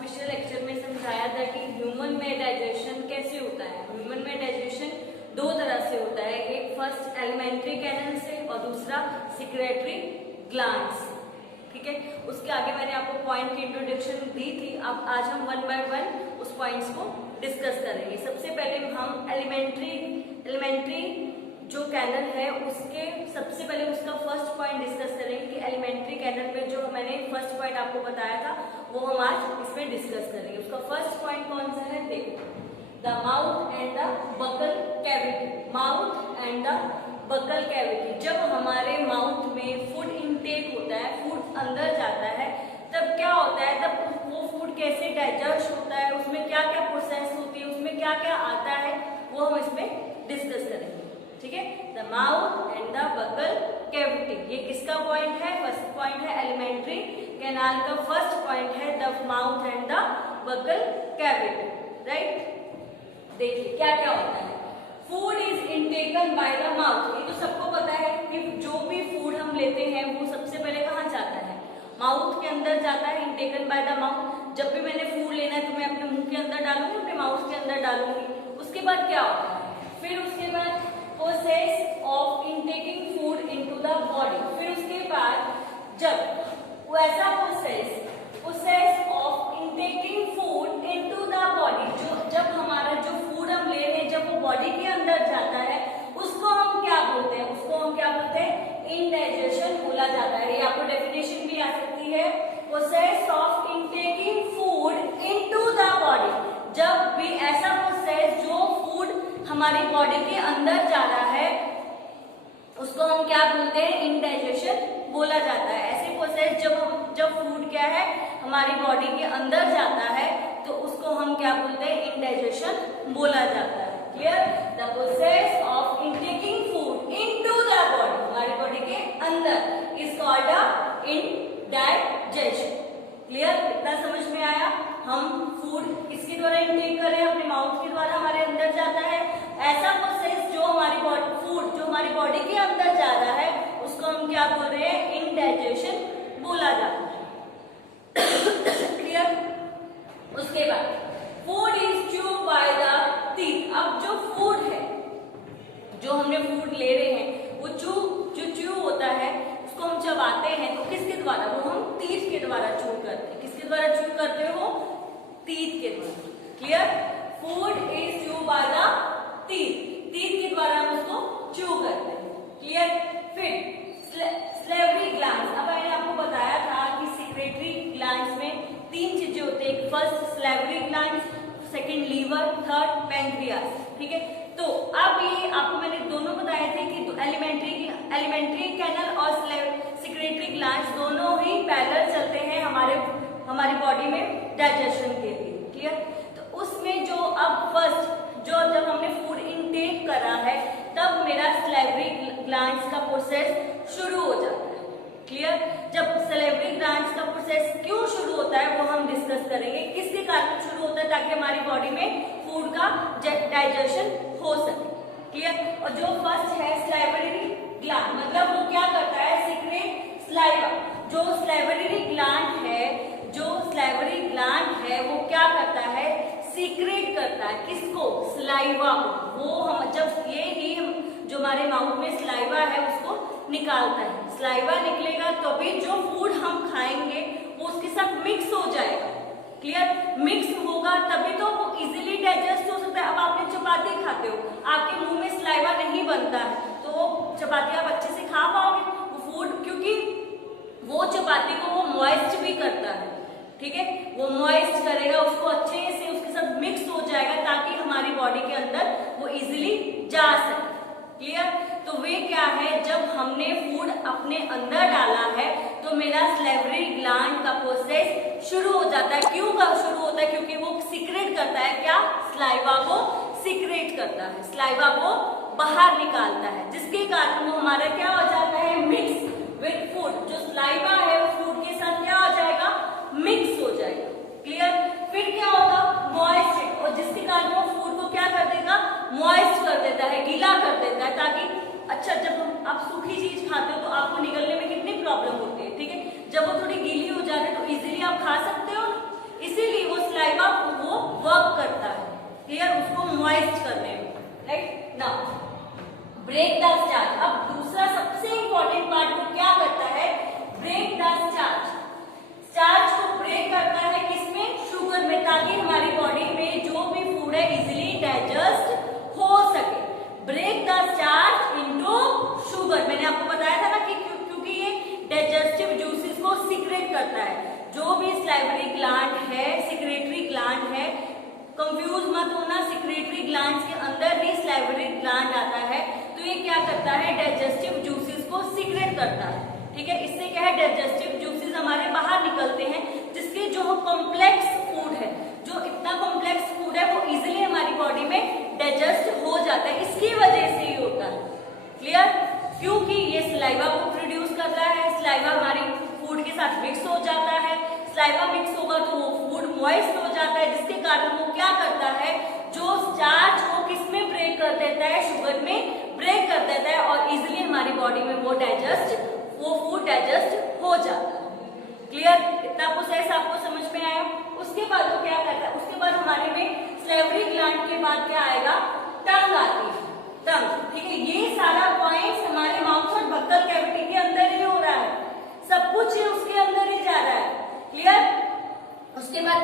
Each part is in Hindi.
पिछले लेक्चर में समझाया था कि ह्यूमन में डाइजेशन कैसे होता है। ह्यूमन में डाइजेशन दो तरह से होता है, एक फर्स्ट एलिमेंट्री कैनल से और दूसरा सिक्रेटरी ग्लैंड से। ठीक है, उसके आगे मैंने आपको पॉइंट की इंट्रोडक्शन दी थी। अब आज हम वन बाय वन उस पॉइंट्स को डिस्कस करेंगे। सबसे पहले हम एलिमेंट्री जो कैनल है उसके सबसे पहले उसका फर्स्ट पॉइंट डिस्कस करेंगे कि एलिमेंट्री कैनल में जो मैंने फर्स्ट पॉइंट आपको बताया था वो हम आज इसमें डिस्कस करेंगे। उसका फर्स्ट पॉइंट कौन सा है, देखो, the mouth and the buccal cavity. Mouth and the buccal cavity, जब हमारे माउथ में फूड इनटेक होता है, फूड अंदर जाता है, तब क्या होता है, तब वो फूड कैसे डाइजेस्ट होता है, उसमें क्या क्या प्रोसेस होती है, उसमें क्या क्या आता है, वो हम इसमें डिस्कस करेंगे। ठीक है, the mouth and the buccal cavity, ये किसका पॉइंट है, फर्स्ट पॉइंट है एलिमेंट्री कैनाल का। फर्स्ट पॉइंट है the mouth and the buccal cavity. Right, देखिए क्या क्या होता है। Food is intaken by the mouth, ये तो सबको पता है कि जो भी फूड हम लेते हैं वो सबसे पहले कहाँ जाता है, माउथ के अंदर जाता है, इनटेकन बाय द माउथ। जब भी मैंने फूड लेना है तो मैं अपने मुंह के अंदर डालूंगी, अपने माउथ के अंदर डालूंगी। उसके बाद क्या होता है, फिर उसके बाद process of intaking food into the body. फिर उसके बाद जब वैसा process of intaking food into the body, जो जब हमारा जो फूड हम ले रहे हैं जब वो बॉडी के अंदर जाता है उसको हम क्या बोलते हैं, उसको हम क्या बोलते हैं, इनडाइजेशन बोला जाता है। ये आपको डेफिनेशन भी आ सकती है, process of intaking food into the body. जब भी ऐसा प्रोसेस जो फूड हमारी बॉडी के अंदर जा रहा है उसको हम क्या बोलते हैं, इनडाइजेशन बोला जाता है। ऐसे प्रोसेस जब फूड क्या है हमारी बॉडी के अंदर जाता है तो उसको हम क्या बोलते हैं, इनडाइजेशन बोला जाता है। Clear, the process of intaking food into the body, हमारी बॉडी के अंदर, is called a indigestion. Clear, इतना समझ में आया। हम फूड किसके द्वारा इनटेक कर रहे हैं, अपने माउथ के द्वारा हमारे अंदर जाता है। ऐसा प्रोसेस जो हमारी बॉडी फूड जो हमारी बॉडी के अंदर जा रहा है उसको हम क्या बोल रहे हैं, इनडाइजेशन बोला जाता है। क्लियर, उसके बाद food is chewed by the teeth. अब जो फूड है, जो हमने फूड ले रहे हैं वो जो च्यू होता है उसको हम चबाते हैं तो किसके द्वारा, वो हम टीथ के द्वारा च्यू करते हैं। किसके द्वारा च्यू करते हो, टीथ के द्वारा। Clear, food is chew by the teeth के द्वारा हम उसको च्यू करते हैं। क्लियर, फिर स्लेवरी ग्लैंड्स। अब मैंने आपको बताया था कि सिक्रेटरी ग्लैंड्स में तीन चीजें होती है, first salivary glands, second liver, third pancreas. ठीक है, तो अब ये आपको मैंने दोनों बताए थे कि एलिमेंट्री कैनल और सिक्रेटरी ग्लैंड्स दोनों ही पैरेलल चलते हैं हमारी बॉडी में डाइजेशन के लिए। क्लियर, तो उसमें जो अब फर्स्ट जब हमने फूड इनटेक करा है तब मेरा स्लेवरी ग्लैंड्स का प्रोसेस शुरू हो जाता है। क्लियर, जब स्लेवरी ग्लैंड्स का प्रोसेस क्यों शुरू होता है वो हम डिस्कस करेंगे, किसके कारण शुरू होता है, ताकि हमारी बॉडी में फूड का डाइजेशन हो सके। क्लियर, और जो फर्स्ट है स्लाइवरी ग्लैंड, मतलब वो क्या करता है, सीक्रेट सलाइवा। जो स्लाइवरी ग्लैंड है वो क्या करता है, सीक्रेट करता है, किसको, सलाइवा को। वो हम जब ये ही जो हमारे माउथ में सलाइवा है उसको निकालता है। सलाइवा निकलेगा तो भी जो फूड हम खाएंगे वो उसके साथ मिक्स हो जाएगा। क्लियर, मिक्स होगा तभी तो वो इजीली डाइजेस्ट हो सकता है। अब आपने चपाती खाते हो, आपके मुंह में सलाइवा नहीं बनता है तो वो चपाती आप अच्छे से खा पाओगे वो फूड, क्योंकि वो चपाती को वो मॉइस्ट भी करता है। ठीक है, वो मॉइस्ट करेगा उसको, अच्छे से उसके साथ मिक्स हो जाएगा ताकि हमारी बॉडी के अंदर वो इजीली जा सके। क्लियर, तो वे क्या है, जब हमने फूड अपने अंदर डाला है तो मेरा स्लेवरी ग्लैंड का प्रोसेस शुरू हो जाता है। क्यों का शुरू होता है, क्योंकि वो सीक्रेट करता है, क्या, सलाइवा को सीक्रेट करता है, सलाइवा को बाहर निकालता है, जिसके कारण वो हमारा क्या हो जाता है, मिक्स विद फूड। जो सलाइवा है वो फूड के साथ क्या हो जाएगा, मिक्स हो जाएगा। क्लियर, फिर क्या होगा, मॉइस्ट, और जिसके कारण वो फूड को क्या कर देगा, मॉइस्ट कर देता है, गीला कर देता है, ताकि अच्छा जब आप सूखी चीज खाते हो तो आपको निगलने में कितनी प्रॉब्लम होती है। ठीक है, जब वो थोड़ी गीली हो जाती है तो इजीली आप खा सकते हो, इसीलिए वो मॉइस्ट करने में, right. Now break the starch. अब दूसरा सबसे इंपॉर्टेंट पार्ट वो क्या करता है, ब्रेक द स्टार्च। स्टार्च को ब्रेक करता है किसमें, शुगर में, ताकि हमारी बॉडी में जो भी फूड है इजिली डाइजेस्ट हो सके। Break the starch into sugar. मैंने आपको बताया था ना कि क्योंकि ये डाइजेस्टिव जूसेस को सीक्रेट करता है। जो भी स्लाइवरी ग्लैंड है, सिक्रेटरी ग्लैंड है, कंफ्यूज मत होना, सिक्रेटरी ग्लैंड्स के अंदर ही स्लाइवरी ग्लैंड आता है। तो ये क्या करता है, डाइजेस्टिव जूसेस को सीक्रेट करता है, ठीक है। इससे क्या है, डाइजेस्टिव जूसेस हमारे बाहर निकलते हैं, जिसके जो कॉम्प्लेक्स फूड है, जो इतना कॉम्प्लेक्स फूड है वो इजिली हमारी बॉडी में डाइजेस्ट हो जाता है। इसकी वजह से ही होता है, क्लियर। क्योंकि ये सलाइवा को प्रोड्यूस कर रहा है, सलाइवा हमारी फूड के साथ मिक्स हो जाता है, सलाइवा मिक्स होगा तो वो फूड मॉइस्ट हो जाता है, जिसके कारण वो क्या करता है, जो स्टार्च को किसमें ब्रेक कर देता है, शुगर में ब्रेक कर देता है, और इजिली हमारी बॉडी में वो फूड डाइजेस्ट हो जाता है। क्लियर, इतना प्रोसेस आपको समझ में आया। उसके बाद वो क्या करता है, उसके बाद हमारे में स्लाइवरी ग्लैंड के बाद क्या आएगा, टंग आती है, टंग, ठीक है। ये सारा पॉइंट्स हमारे माउथ और बक्कल कैविटी के अंदर ही हो रहा है, सब कुछ ये उसके अंदर ही जा रहा है, क्लियर। उसके बाद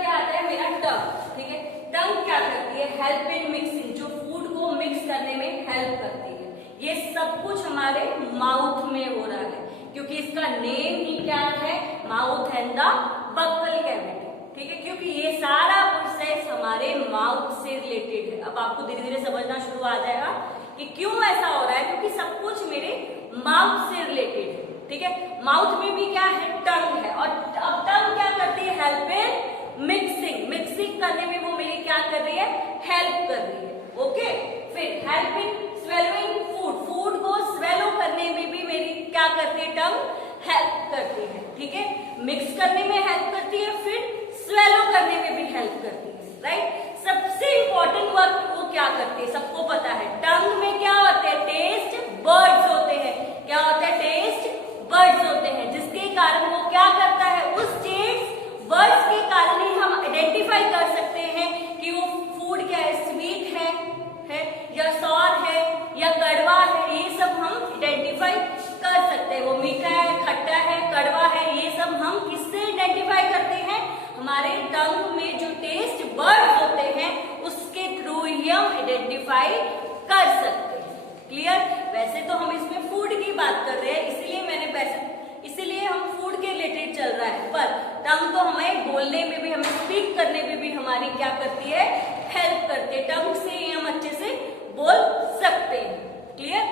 क्या आता है मेरा टंग, ठीक है। टंग क्या करती है, हेल्प इन मिक्सिंग, जो फूड को मिक्स करने में हेल्प करती है। ये सब कुछ हमारे माउथ में हो रहा है, क्योंकि इसका नेम ही क्या है, mouth and the buccal cavity, ठीक है। क्योंकि ये सारा प्रोसेस हमारे माउथ से रिलेटेड है। अब आपको धीरे धीरे समझना शुरू आ जाएगा कि क्यों ऐसा हो रहा है, क्योंकि सब कुछ मेरे माउथ से रिलेटेड है, ठीक है। माउथ में भी क्या है, टंग है, और अब टंग क्या करती है, हेल्प इन मिक्सिंग करने में वो मेरी क्या कर रही है, हेल्प कर रही है, ओके। फिर हेल्प इन स्वेलोइंग फूड को स्वेलो करने में भी मेरी क्या करती है, टंग हेल्प करती है, ठीक है। मिक्स करने में हेल्प करती है, फिर स्वेलो करने में भी हेल्प करती है, राइट। सबसे इंपॉर्टेंट वर्क वो क्या करती है, सबको पता है, टंग में क्या होते हैं, टेस्ट बर्ड्स होते हैं। क्या होता है, टेस्ट बर्ड्स होते हैं, जिसके कारण वो क्या करता है, उस टेस्ट बर्ड्स के कारण ही हम आइडेंटिफाई कर सकते हैं कि वो फूड क्या है, स्वीट है या सॉर है या कड़वा है। ये सब हम आइडेंटिफाई कर सकते हैं, वो मीठा है, खट्टा है, कड़वा है, ये सब हम किससे आइडेंटिफाई करते हैं, हमारे टंग में जो टेस्ट बर्ड्स होते हैं उसके थ्रू ही हम आइडेंटिफाई कर सकते हैं, क्लियर। वैसे तो हम इसमें फूड की बात कर रहे हैं, इसीलिए हम फूड के रिलेटेड चल रहा है, पर टंग तो हमें बोलने में भी, हमें स्पीक करने में भी हमारी क्या करती है, हेल्प करती है। टंग से ही हम अच्छे से बोल सकते हैं, क्लियर।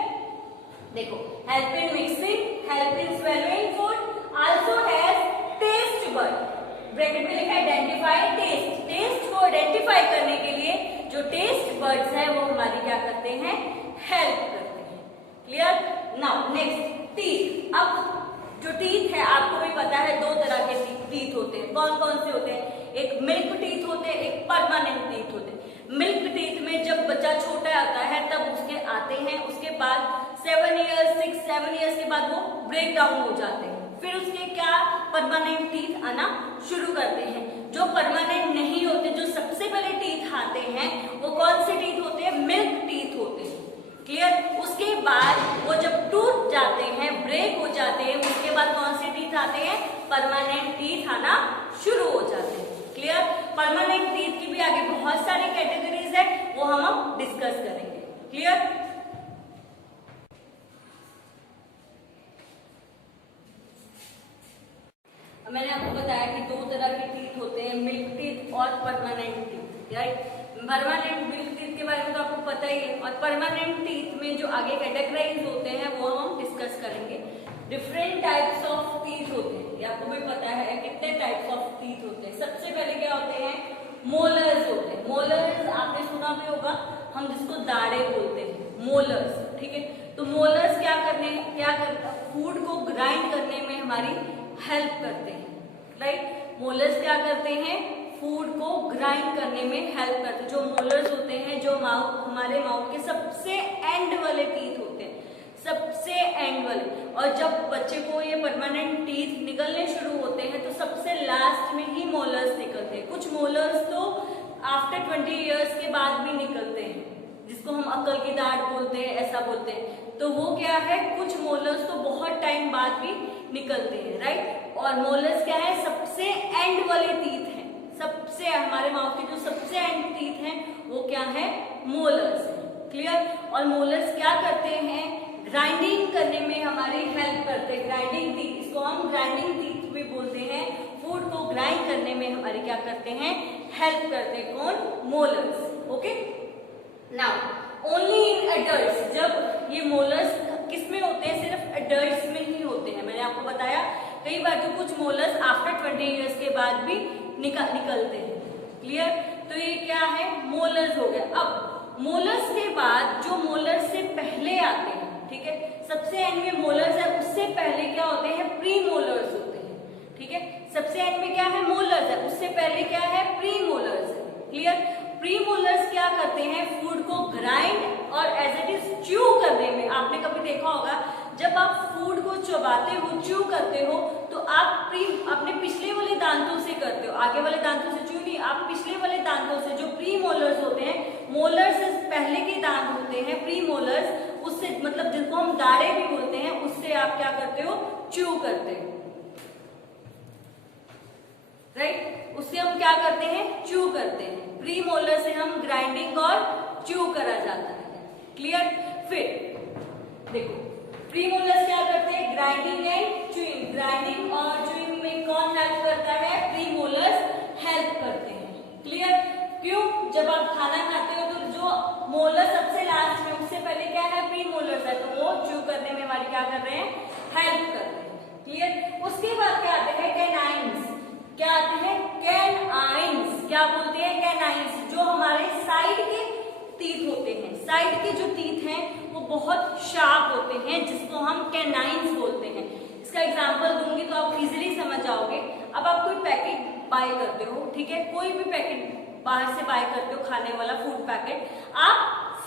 देखो, help in mixing, help in swallowing food, also has taste bud. Bracket में लिखा है आइडेंटिफाई टेस्ट। टेस्ट को आइडेंटिफाई करने के लिए जो टेस्ट बर्ड्स है वो हमारी क्या करते हैं, हेल्प करते हैं, क्लियर। Now next, teeth. अब जो टीथ है आपको भी पता है, दो तरह के टीथ होते हैं। कौन कौन से होते हैं, एक मिल्क टीथ होते हैं, एक परमानेंट टीथ होते हैं। मिल्क टीथ में जब बच्चा छोटा होता है तब उसके आते हैं, उसके बाद 7 इयर्स के बाद वो ब्रेक डाउन हो जाते हैं, फिर उसके क्या परमानेंट टीथ आना शुरू करते हैं। जो परमानेंट नहीं होते, जो सबसे पहले टीथ आते हैं वो कौन से टीथ होते हैं, मिल्क टीथ होते हैं, क्लियर। उसके बाद वो जब टूट जाते हैं, ब्रेक हो जाते हैं, उसके बाद कौन से टीथ आते हैं, परमानेंट टीथ आना शुरू हो जाते हैं, क्लियर। परमानेंट टीथ की भी आगे बहुत सारी कैटेगरीज है, वो हम डिस्कस करेंगे, क्लियर। मैंने आपको बताया कि दो तरह के टीथ होते हैं, मिल्क टीथ और permanent teeth, right. Permanent milk teeth के बारे में तो आपको पता ही है, और परमानेंट टीथ में जो आगे कैटेगराइज होते हैं वो हम डिस्कस करेंगे। डिफरेंट टाइप्स ऑफ टीथ होते हैं, ये आपको भी पता है कितने टाइप्स ऑफ टीथ होते हैं। सबसे पहले क्या होते हैं, मोलर्स होते हैं। मोलर्स आपने सुना भी होगा, हम जिसको दाढ़े बोलते हैं, मोलर्स, ठीक है। तो मोलर्स क्या करते, फूड को ग्राइंड करने में हमारी हेल्प करते हैं, राइट। मोलर्स क्या करते हैं, फूड को ग्राइंड करने में हेल्प करते हैं। जो मोलर्स होते हैं, जो हमारे माउथ के सबसे एंड वाले टीथ होते हैं, सबसे एंड वाले। और जब बच्चे को ये परमानेंट टीथ निकलने शुरू होते हैं तो सबसे लास्ट में ही मोलर्स निकलते हैं। कुछ मोलर्स तो आफ्टर आफ्टर 20 ईयर्स के बाद भी निकलते हैं, जिसको हम अक्ल की दाढ़ बोलते हैं, ऐसा बोलते हैं। तो वो क्या है, कुछ मोलर्स तो बहुत टाइम बाद भी निकलते हैं, राइट। और मोलर्स क्या है, सबसे एंड वाले टीथ हैं, सबसे हमारे माउथ के जो सबसे एंड टीथ हैं वो क्या है, मोलर्स है। क्लियर। और मोलर्स क्या करते हैं, ग्राइंडिंग करने में हमारी हेल्प करते हैं। ग्राइंडिंग टीथ, इसको हम ग्राइंडिंग टीथ भी बोलते हैं। फूड को ग्राइंड करने में हमारे क्या करते हैं, हेल्प करते हैं। कौन, molars. Okay. Now only in adults, जब ये मोलर्स किस में होते हैं, सिर्फ एडल्ट्स में ही होते हैं। मैंने आपको बताया कई बार जो कुछ मोलर्स आफ्टर 20 ईयर्स के बाद भी निकलते हैं। क्लियर। तो ये क्या है, मोलर्स हो गया। अब मोलर्स के बाद जो मोलर्स से पहले आते हैं, ठीक है, सबसे एंड में मोलर्स है, उससे पहले क्या होते हैं, प्री मोलर्स होते हैं। ठीक है, सबसे एंड में क्या है, मोलर्स है, उससे पहले क्या है, प्री मोलर्स है। क्लियर। प्री मोलर्स क्या करते हैं, फूड को ग्राइंड और एज इट इज च्यू करने में। आपने कभी देखा होगा जब आप फूड को चबाते हो, च्यू करते हो, तो आप अपने पिछले वाले दांतों से करते हो, आगे वाले दांतों से च्यू नहीं, आप पिछले वाले दांतों से, जो प्री मोलर्स होते हैं, मोलर्स से पहले के दांत होते हैं प्री मोलर्स, उससे मतलब जिनको हम दाढ़े भी बोलते हैं, उससे आप क्या करते हो, च्यू करते हो, राइट। उससे हम क्या करते हैं, च्यू करते हैं। प्री मोलर से हम ग्राइंडिंग और च्यू करा जाता है। क्लियर। फिर देखो प्री मोलर्स क्या करते हैं, ग्राइंडिंग एंड च्यूइंग। ग्राइंडिंग और च्यूइंग में कौन हेल्प करता है, प्री मोलर्स हेल्प करते हैं। क्लियर। क्यों, जब आप खाना खाते हो तो जो मोलर सबसे लास्ट में, उससे पहले क्या है, प्री मोलर्स है, तो वो च्यू करने में हमारी क्या कर रहे हैं, हेल्प कर रहे हैं। क्लियर। उसके बाद क्या आते हैं, कैनाइन्स। क्या आते हैं, कैनाइन्स। क्या बोलते हैं, कैनाइन्स, जो हमारे साइड के टीथ होते हैं। साइड के जो टीथ हैं वो बहुत शार्प होते हैं, जिसको हम कैनाइन्स बोलते हैं। इसका एग्जांपल दूंगी तो आप इजीली समझ जाओगे। अब आप कोई पैकेट बाय करते हो, ठीक है, कोई भी पैकेट बाहर से बाय करते हो, खाने वाला फूड पैकेट, आप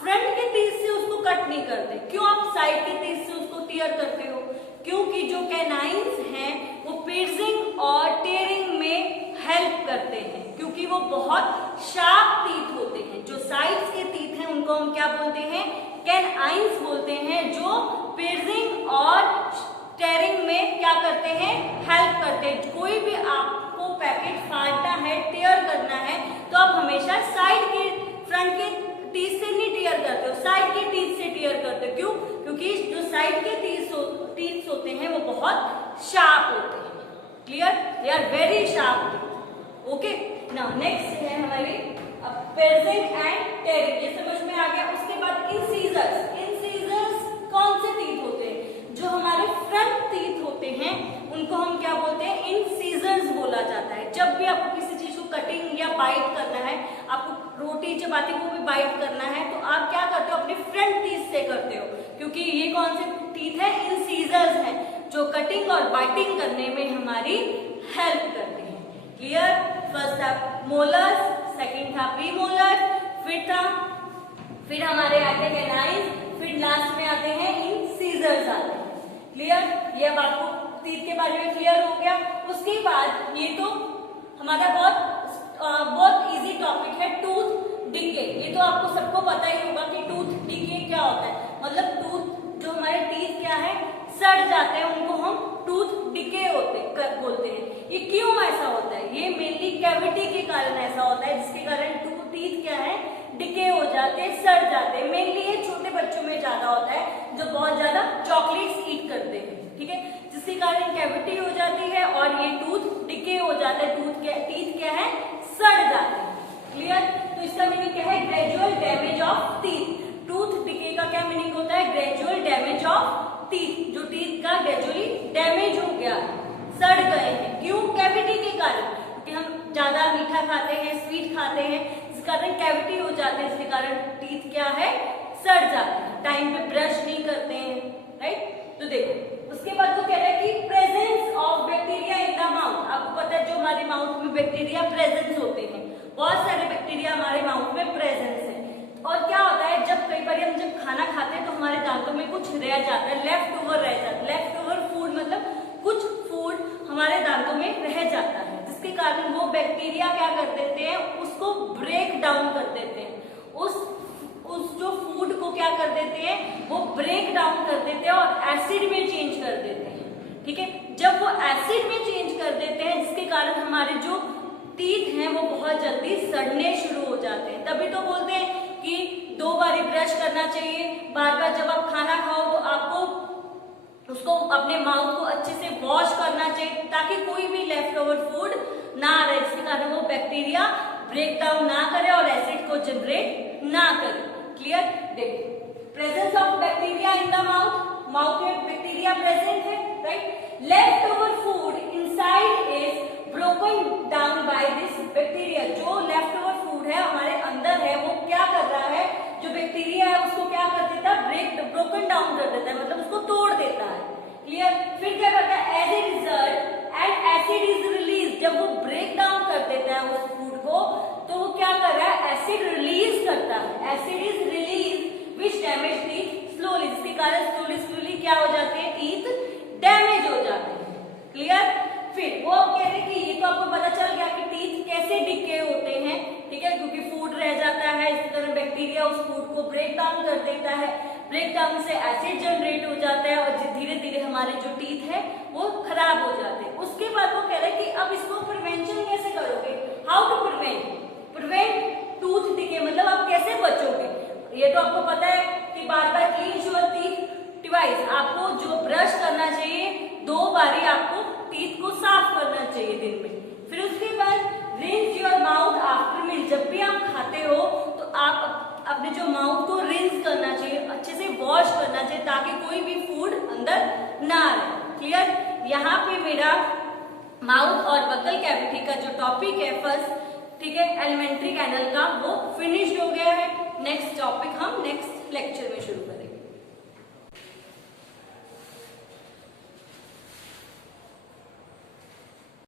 फ्रंट के टीथ से उसको कट नहीं करते। क्यों, आप साइड के टीथ से उसको टीयर करते हो, क्योंकि जो कैनाइन्स हैं वो पियर्सिंग और टेयरिंग में हेल्प करते हैं, क्योंकि वो बहुत शार्प टीथ होते हैं। जो साइड्स के टीथ हैं उनको हम क्या बोलते हैं, कैनाइन्स बोलते हैं, जो पियर्सिंग और टेयरिंग में क्या करते हैं, हेल्प करते हैं। कोई भी आपको पैकेट फाड़ना है, टेयर करना है, तो आप हमेशा साइड के, फ्रंट के टीथ से नहीं टीयर करते हो, साइड के टीथ से टीयर करते हो। क्यों, क्योंकि जो साइड के टीथ होते हैं वो बहुत शार्प होते हैं। Clear, they are very sharp. Okay. Now next है हमारी पियर्सिंग एंड टेयरिंग, ये समझ में आ गया। उसके बाद इंसीजर्स। इंसीजर्स कौन से टीथ होते हैं, जो हमारे फ्रंट टीथ होते हैं उनको हम क्या बोलते हैं, इंसीजर्स बोला जाता है। जब भी आपको किसी चीज को कटिंग या बाइट करना है, आपको रोटी चपाती को भी बाइट करना है, तो आप क्या करते हो, अपने फ्रंट टीथ से करते हो, क्योंकि ये कौन से टीथ है, इंसीजर्स हैं, जो कटिंग और बाइटिंग करने में हमारी हेल्प करते हैं। क्लियर। फर्स्ट था मोलर्स, सेकंड था प्री मोलर्स, फिर हमारे आते हैं कैनाइन्स, फिर लास्ट में आते हैं इंसीजर्स आते हैं। क्लियर। ये अब आपको टीथ के बारे में क्लियर हो गया। उसके बाद ये तो हमारा बहुत इजी टॉपिक है, टूथ डिके। ये तो आपको सबको पता ही होगा कि टूथ डिके क्या होता है। मतलब टूथ, जो हमारे टीथ क्या है, सड़ जाते हैं, उनको हम टूथ डिके बोलते हैं। ये क्यों ऐसा होता है, ये मेनली कैविटी के कारण ऐसा होता है, जिसके कारण टीथ क्या है, डिके हो जाते हैं, सड़ जाते हैं। मेनली ये छोटे बच्चों में ज्यादा होता है, जो बहुत ज्यादा चॉकलेट्स ईट करते हैं, ठीक है, जिसके कारण कैविटी हो जाती है और ये टूथ डिके हो जाता है। टीथ क्या है, सड़ जाते हैं। क्लियर। तो इसका मीनिंग क्या है, gradual damage of teeth. Tooth decay का क्या मीनिंग होता है, ग्रेजुअल डैमेज ऑफ टीथ, जो टीथ का ग्रेजुअली डैमेज हो गया, सड़ गए हैं। क्यों, कैविटी के कारण, क्योंकि हम ज्यादा मीठा खाते हैं, स्वीट खाते हैं, जिस कारण कैविटी हो जाते हैं, इसके कारण टीथ क्या है, सड़ जाते हैं। टाइम पे ब्रश नहीं करते हैं, राइट। तो देखो उसके बाद वो कह रहा है कि presence of bacteria in the mouth. आपको पता है जो हमारे माउथ में बैक्टीरिया प्रेजेंस होते हैं, बहुत सारे बैक्टीरिया हमारे माउथ में प्रेजेंस है। और क्या होता है, जब कई बार हम जब खाना खाते हैं तो हमारे दांतों में कुछ रह जाता है, लेफ्ट ओवर रह जाता है। लेफ्ट ओवर फूड मतलब कुछ फूड हमारे दांतों में रह जाता है, जिसके कारण वो बैक्टीरिया क्या कर देते हैं, उसको ब्रेक डाउन कर देते हैं, उस जो फूड को क्या कर देते हैं, वो ब्रेक डाउन कर देते हैं और एसिड में चेंज कर देते हैं। ठीक है, जब वो एसिड में चेंज कर देते हैं जिसके कारण हमारे जो टीथ हैं वो बहुत जल्दी सड़ने शुरू हो जाते हैं। तभी तो बोलते हैं कि 2 बार ब्रश करना चाहिए, बार बार जब आप खाना खाओ तो आपको उसको अपने माउथ को अच्छे से वॉश करना चाहिए ताकि कोई भी लेफ्ट ओवर फूड ना रहे, जिसके कारण वो बैक्टीरिया ब्रेक डाउन ना करे और एसिड को जनरेट ना करे। क्लियर? देखो, presence of bacteria in the mouth, mouth में बैक्टीरिया प्रेजेंट है, right? Left over food inside is broken down by this bacteria. जो लेफ्ट ओवर फूड है हमारे अंदर है, वो क्या कर रहा है, जो बैक्टीरिया है उसको क्या कर देता है, ब्रोकन डाउन कर देता है, मतलब उसको तोड़ देता है। क्लियर? फिर क्या करता है, as a result and acid is release. जब वो ब्रेक डाउन कर देता है उस फूड को, तो वो क्या कर रहा है, एसिड रिलीज करता है। Acid is release which damage teeth slowly, जिसके कारण स्लोली क्या हो जाते हैं, टीथ डैमेज हो जाते हैं। क्लियर? फिर वो कहते हैं कि ये तो आपको पता चल गया कि टीथ कैसे डिके होते हैं, ठीक है, क्योंकि फूड रह जाता है, इस तरह बैक्टीरिया उस फूड को ब्रेक डाउन कर देता है, ब्रेक डाउन से एसिड जनरेट हो जाता है और धीरे धीरे हमारे जो टीथ है वो खराब हो जाते हैं। उसके बाद वो कह रहे हैं कि अब इसको प्रिवेंशन कैसे करोगे, how to prevent tooth decay, मतलब आप कैसे बचोगे। ये तो आपको पता है कि बार बार क्लीन योर टीथ ट्वाइस, आपको जो ब्रश करना चाहिए 2 बारी आपको टीथ को साफ करना चाहिए दिन में। फिर उसके बाद rinse your mouth after meal, जब भी आप खाते हो तो आप अपने जो माउथ को रिंस करना चाहिए, अच्छे से वॉश करना चाहिए ताकि कोई भी फूड अंदर ना आए। क्लियर? यहाँ पे मेरा माउथ और बकल कैविटी का जो टॉपिक है फर्स्ट, ठीक है, एलिमेंट्री कैनल का, वो फिनिश्ड हो गया है। नेक्स्ट टॉपिक हम नेक्स्ट लेक्चर